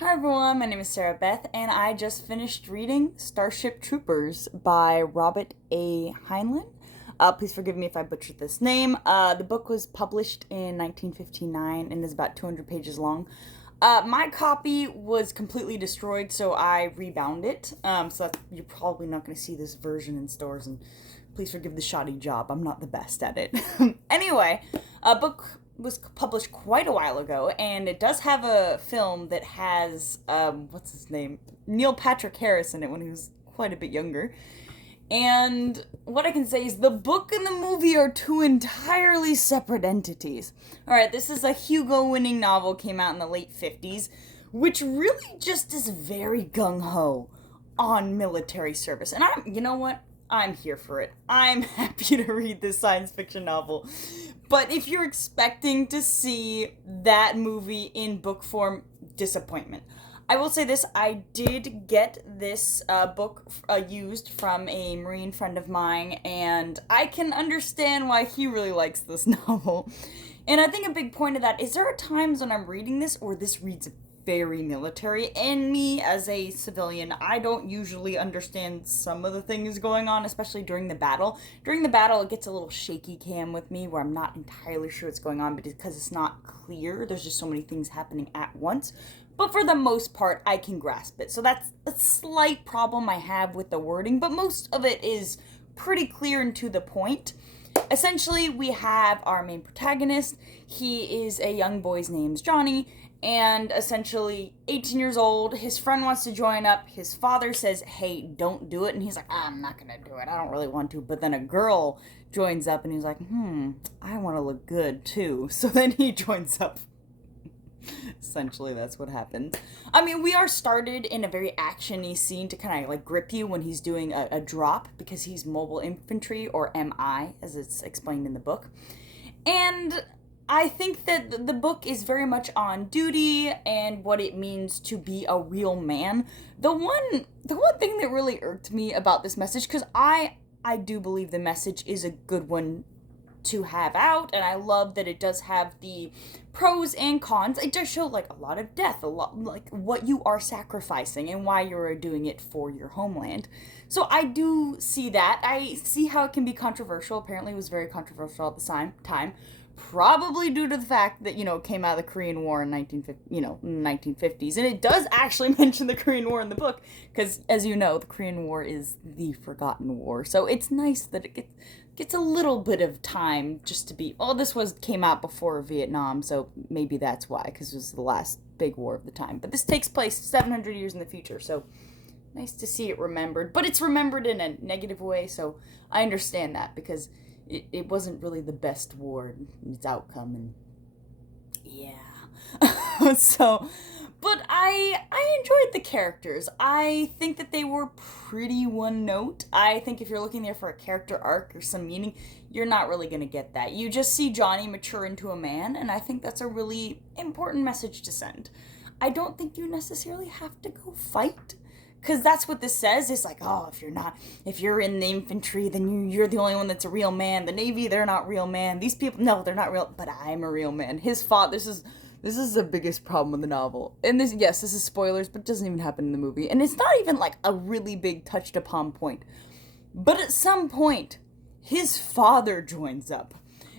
Hi everyone, my name is Sarah Beth, and I just finished reading Starship Troopers by Robert A. Heinlein. Please forgive me if I butchered this name. The book was published in 1959 and is about 200 pages long. My copy was completely destroyed, so I rebound it. You're probably not going to see this version in stores, and please forgive the shoddy job. I'm not the best at it. Anyway, a book was published quite a while ago, and it does have a film that has what's his name, Neil Patrick Harris in it when he was quite a bit younger. And what I can say is the book and the movie are two entirely separate entities. Alright, this is a Hugo winning novel, came out in the late 50s, which really just is very gung ho on military service. And you know what? I'm here for it. I'm happy to read this science fiction novel. But if you're expecting to see that movie in book form, disappointment. I will say this, I did get this book used from a Marine friend of mine, and I can understand why he really likes this novel. And I think a big point of that is there are times when I'm reading this, or this reads very military, and me as a civilian, I don't usually understand some of the things going on, especially during the battle. During the battle, it gets a little shaky cam with me, where I'm not entirely sure what's going on, but because it's not clear, there's just so many things happening at once. But for the most part, I can grasp it. So that's a slight problem I have with the wording, but most of it is pretty clear and to the point. Essentially, we have our main protagonist. He is a young boy's name's Johnny, and essentially 18 years old. His friend wants to join up. His father says, hey, don't do it. And he's like, I'm not going to do it. I don't really want to. But then a girl joins up, and he's like, I want to look good too. So then he joins up. Essentially, that's what happens. I mean, we are started in a very action-y scene to kind of like grip you when he's doing a drop, because he's mobile infantry, or MI, as it's explained in the book. And I think that the book is very much on duty and what it means to be a real man. The one thing that really irked me about this message, because I do believe the message is a good one to have out, and I love that it does have the pros and cons. It does show like a lot of death, a lot like what you are sacrificing and why you're doing it for your homeland. So I do see that. I see how it can be controversial. Apparently it was very controversial at the time. Probably due to the fact that, it came out of the Korean War in 1950s. And it does actually mention the Korean War in the book, because, as you know, the Korean War is the forgotten war. So it's nice that it gets a little bit of time just to be, came out before Vietnam, so maybe that's why, because it was the last big war of the time. But this takes place 700 years in the future, so nice to see it remembered. But it's remembered in a negative way, so I understand that, because it wasn't really the best war in its outcome, and yeah. But I enjoyed the characters. I think that they were pretty one note. I think if you're looking there for a character arc or some meaning, you're not really going to get that. You just see Johnny mature into a man, and I think that's a really important message to send. I don't think you necessarily have to go fight, because that's what this says. It's like, oh, if you're in the infantry, then you're the only one that's a real man. The Navy, they're not real man. These people, no, they're not real, but I'm a real man. His father, this is the biggest problem with the novel. And this is spoilers, but it doesn't even happen in the movie. And it's not even like a really big touched upon point. But at some point, his father joins up,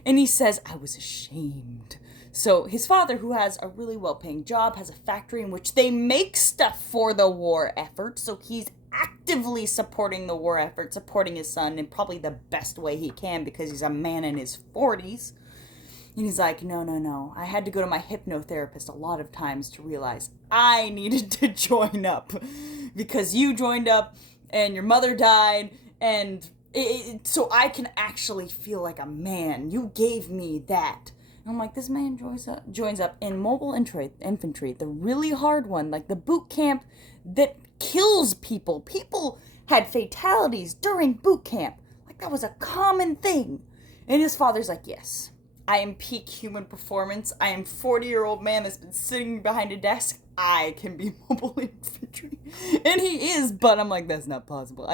and he says, I was ashamed. So his father, who has a really well-paying job, has a factory in which they make stuff for the war effort. So he's actively supporting the war effort, supporting his son in probably the best way he can, because he's a man in his 40s. And he's like, no. I had to go to my hypnotherapist a lot of times to realize I needed to join up, because you joined up and your mother died, and so I can actually feel like a man. You gave me that. I'm like, this man joins up in mobile infantry, the really hard one, like the boot camp that kills people. People had fatalities during boot camp. Like, that was a common thing. And his father's like, yes, I am peak human performance. I am 40-year-old man that's been sitting behind a desk. I can be mobile infantry. And he is, but I'm like, that's not possible.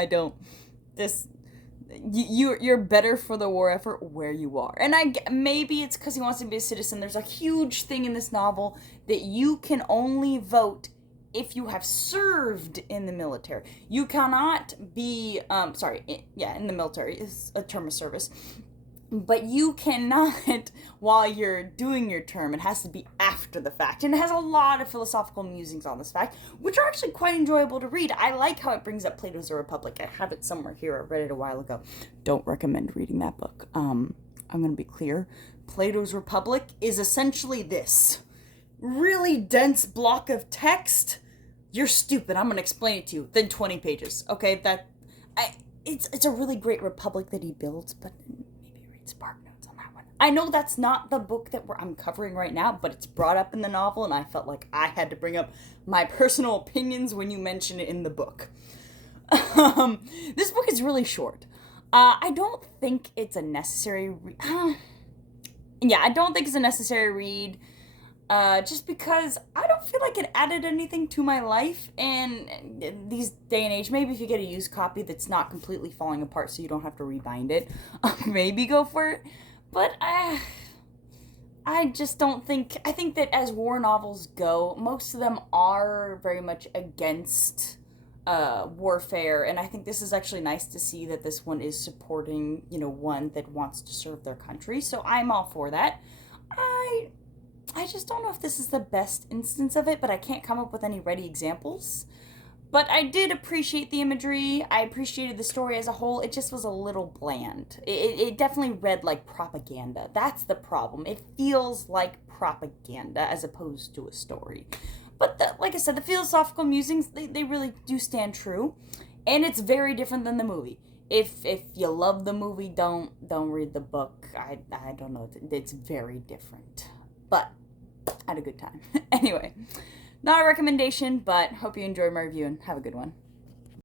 You're better for the war effort where you are. And maybe it's because he wants to be a citizen. There's a huge thing in this novel that you can only vote if you have served in the military. You cannot be, in the military is a term of service. But you cannot, while you're doing your term, it has to be after the fact. And it has a lot of philosophical musings on this fact, which are actually quite enjoyable to read. I like how it brings up Plato's The Republic. I have it somewhere here. I read it a while ago. Don't recommend reading that book. I'm going to be clear. Plato's Republic is essentially this really dense block of text. You're stupid. I'm going to explain it to you. Then 20 pages. Okay, it's a really great republic that he builds, but Spark Notes on that one. I know that's not the book that I'm covering right now, but it's brought up in the novel, and I felt like I had to bring up my personal opinions when you mention it in the book. This book is really short. I don't think it's a necessary I don't think it's a necessary read. Just because I don't feel like it added anything to my life, and these day and age, maybe if you get a used copy that's not completely falling apart so you don't have to rebind it, maybe go for it, but I just don't think, I think that as war novels go, most of them are very much against warfare, and I think this is actually nice to see that this one is supporting, one that wants to serve their country, so I'm all for that. I just don't know if this is the best instance of it, but I can't come up with any ready examples. But I did appreciate the imagery. I appreciated the story as a whole. It just was a little bland. It definitely read like propaganda. That's the problem. It feels like propaganda as opposed to a story. But like I said, the philosophical musings, they really do stand true. And it's very different than the movie. If you love the movie, don't read the book. I don't know. It's very different. But I had a good time. Anyway, not a recommendation, but hope you enjoyed my review and have a good one.